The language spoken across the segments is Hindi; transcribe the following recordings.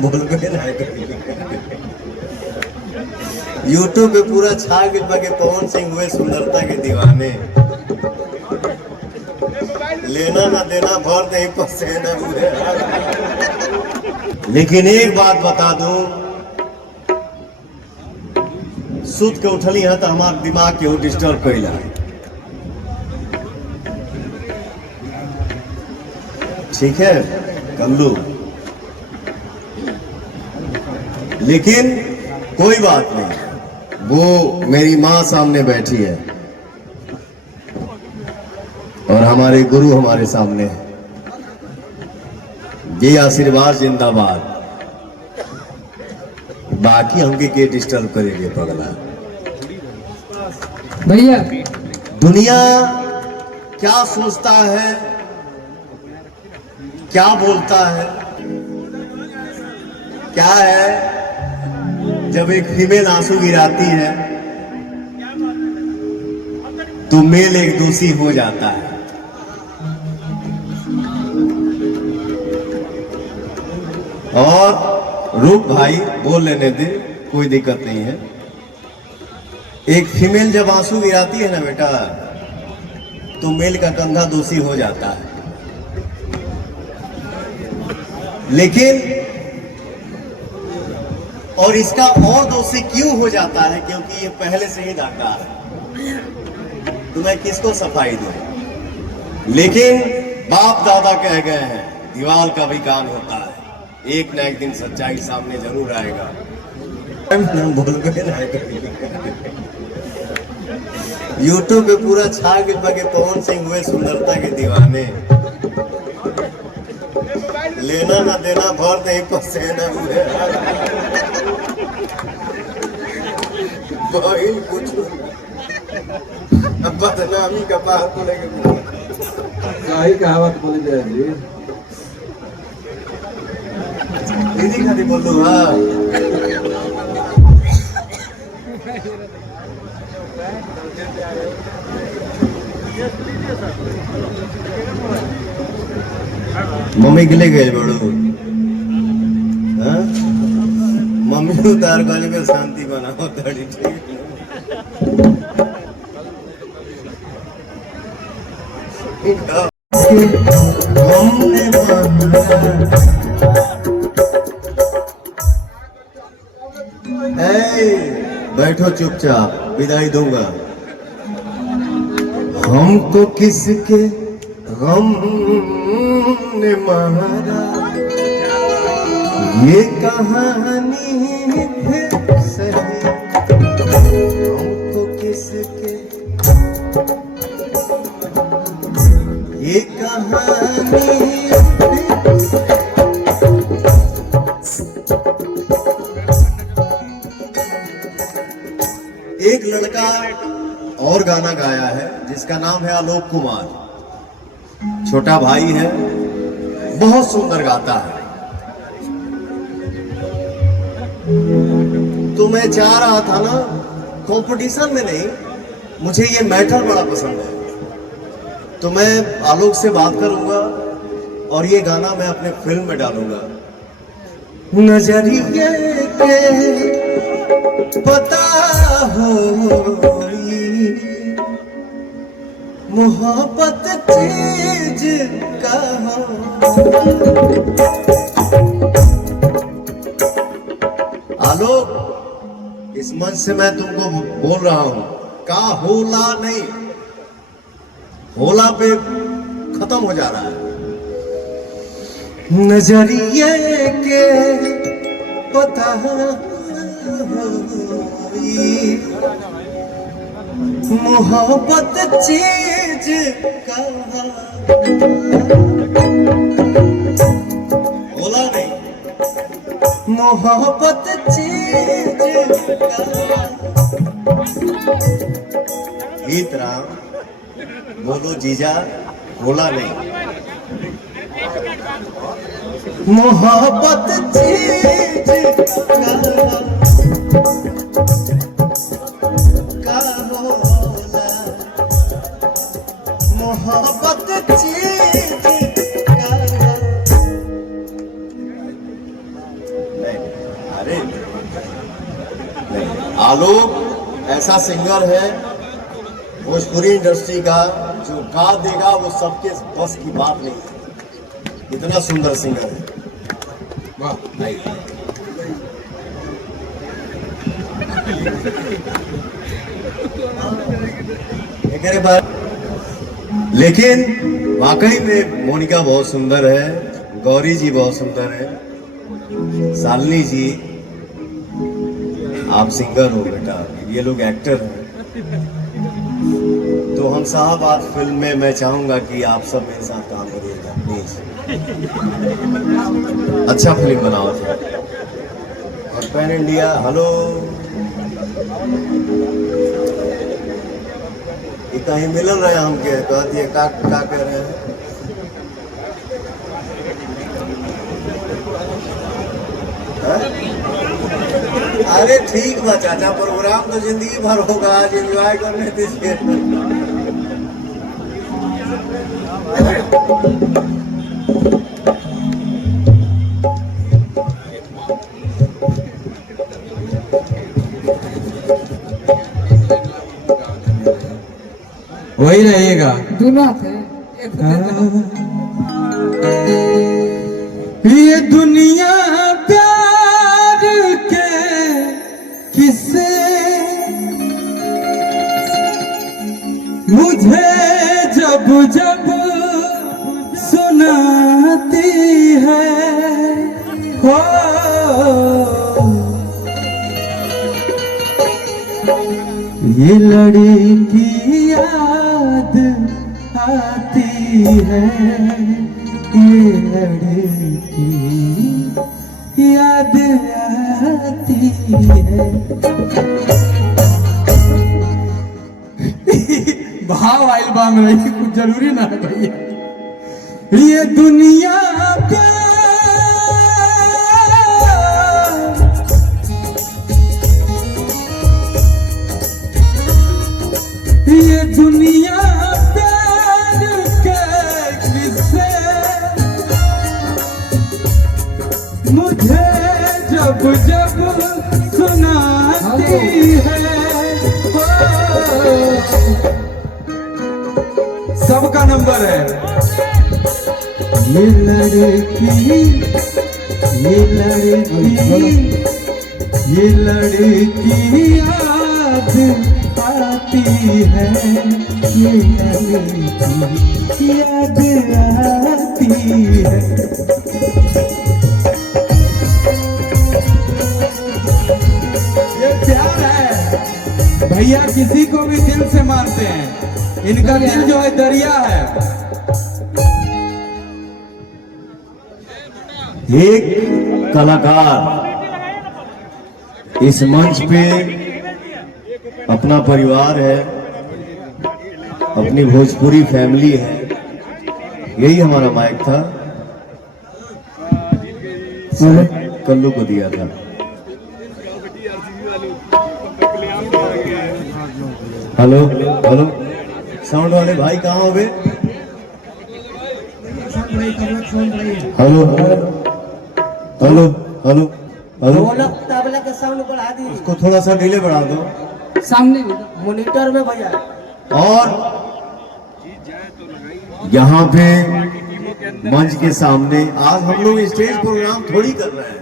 बोल गए ना यूट्यूब पे पूरा छा गया कि पवन सिंह हुए सुंदरता के दीवाने, लेना ना देना भर नहीं पसेना हुए। लेकिन एक बात बता दूं, सुत के उठली है तो हमारे दिमाग के डिस्टर्ब कैला। ठीक है कल्लू, लेकिन कोई बात नहीं, वो मेरी माँ सामने बैठी है और हमारे गुरु हमारे सामने है। ये आशीर्वाद जिंदाबाद। बाकी हमके के डिस्टर्ब करेंगे पगला भैया। दुनिया क्या सोचता है, क्या बोलता है, क्या है जब एक फीमेल आंसू गिराती है तो मेल एक दोषी हो जाता है। और रूप भाई बोल लेने दे, कोई दिक्कत नहीं है। एक फीमेल जब आंसू गिराती है ना बेटा, तो मेल का कंधा दोषी हो जाता है। लेकिन और इसका और दोषी क्यों हो जाता है? क्योंकि ये पहले से ही दागा है। तो मैं किसको सफाई दूं? लेकिन बाप दादा कह गए हैं, दीवार का भी कान होता है, एक ना एक दिन सच्चाई सामने जरूर आएगा। बोल गए ना यूट्यूब पे पूरा छा गया कि पवन सिंह हुए सुंदरता के दीवाने, लेना ना देना भर नहीं पसेना हुए। कुछ बदनामी का बात बोलेगा, कहावत बोली जाएगी दीदी खाली बोल दो। हाँ मम्मी के लिए गए बड़ो, मम्मी उतार वाले में शांति बनाओ थोड़ी। ठीक बैठो चुपचाप, विदाई दूंगा। हमको किसके गम ने मारा, ये कहानी है सही। हमको किसके ये कहानी एक लड़का और गाना गाया है जिसका नाम है आलोक कुमार। छोटा भाई है, बहुत सुंदर गाता है। तो मैं चाह रहा था ना, कंपटीशन में नहीं, मुझे ये मैटर बड़ा पसंद है, तो मैं आलोक से बात करूंगा और ये गाना मैं अपने फिल्म में डालूंगा। नजरिए के पता हो मोहब्बत चीज का हो। आलोक, इस मंच से मैं तुमको बोल रहा हूं, का होला नहीं, होला पे खत्म हो जा रहा है। नजरिए के पता मोहब्बत चीज का बोला नहीं, मोहब्बत चीज का। गीत राम बोलो जीजा, बोला नहीं, मोहब्बत चीज का होला, मोहब्बत चीज का। अरे नहीं, आलोक ऐसा सिंगर है भोजपुरी इंडस्ट्री का जो गा देगा वो सबके बस की बात नहीं है। इतना सुंदर सिंगर है। वाह नहीं एक बार लेकिन वाकई में मोनिका बहुत सुंदर है, गौरी जी बहुत सुंदर है, शालिनी जी आप सिंगर हो बेटा, ये लोग एक्टर हैं। तो हम साहब आज फिल्म में मैं चाहूंगा कि आप सब मेरे साथ काम करिएगा प्लीज। अच्छा फिल्म बनाओ थे और पैन इंडिया। हेलो ये कहीं मिलन रहे हमके कहती है का कर रहे हैं। अरे ठीक बा चाचा, प्रोग्राम तो जिंदगी भर होगा, आज एंजॉय करने दीजिए। वही रहेगा। दोनों थे ये दुनिया प्यार के किस्से मुझे जब जब सुनाती है हो, ये लड़की याद आती है, ये लड़की याद आती है। भाव आइल बा में रही कुछ जरूरी ना है भैया। ये दुनिया ये दुनिया प्यार के किस्से मुझे जब जब सुनाती है हो। सबका नंबर है। ये लड़की ये लड़की ये लड़की याद आती है, ये लड़की याद आती है। ये प्यार है भैया, किसी को भी दिल से मानते हैं। इनका दिल जो है दरिया है। एक कलाकार इस मंच पे अपना परिवार है, अपनी भोजपुरी फैमिली है, यही हमारा माइक था, कल्लू को दिया था। हेलो हेलो साउंड वाले भाई कहाँ हो गए? Hello hello hello hello, tabla के साउंड बढ़ा दी, उसको थोड़ा सा डिले बढ़ा दो सामने मॉनिटर में भैया। और यहाँ पे मंच के सामने आज हम लोग स्टेज प्रोग्राम थोड़ी कर रहे हैं,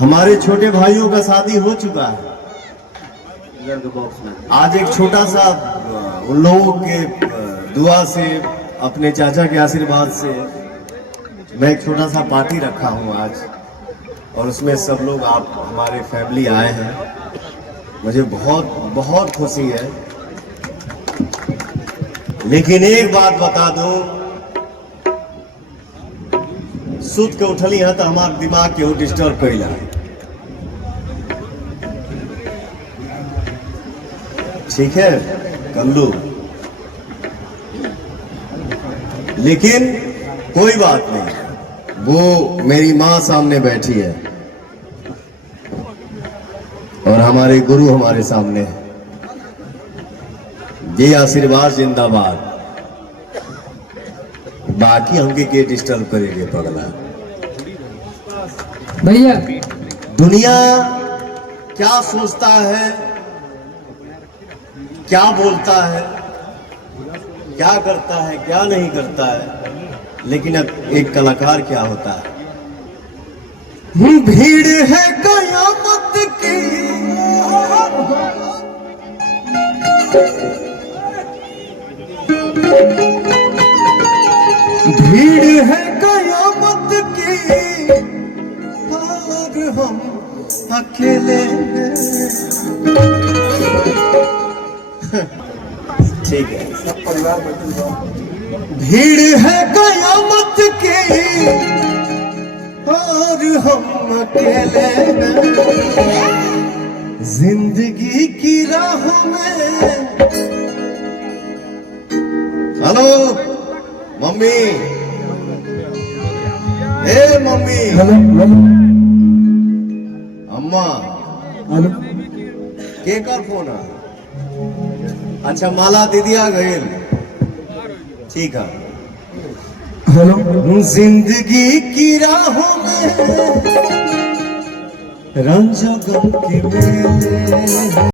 हमारे छोटे भाइयों का शादी हो चुका है। आज एक छोटा सा उन लोगों के दुआ से, अपने चाचा के आशीर्वाद से मैं एक छोटा सा पार्टी रखा हूँ आज, और उसमें सब लोग आप हमारे फैमिली आए हैं। मुझे बहुत बहुत खुशी है। लेकिन एक बात बता दूं, सुत के उठली है तो हमारे दिमाग के डिस्टर्ब कैला है। ठीक है कल्लू, लेकिन कोई बात नहीं, वो मेरी माँ सामने बैठी है और हमारे गुरु हमारे सामने है। ये आशीर्वाद जिंदाबाद। बाकी हमके के डिस्टर्ब करेंगे पगला भैया दुनिया क्या सोचता है, क्या बोलता है, क्या करता है, क्या नहीं करता है, लेकिन अब एक कलाकार क्या होता है। भीड़ है कयामत की, भीड़ है कयामत की, और हम अकेले हैं। ठीक है, भीड़ है कयामत की और हम अकेले हैं। जिंदगी की राह में। हेलो मम्मी, ए मम्मी, अम्मा, के का फोन है? अच्छा माला दीदी आ गई, ठीक है। हेलो, जिंदगी की राहों में रंजो गम के मेले।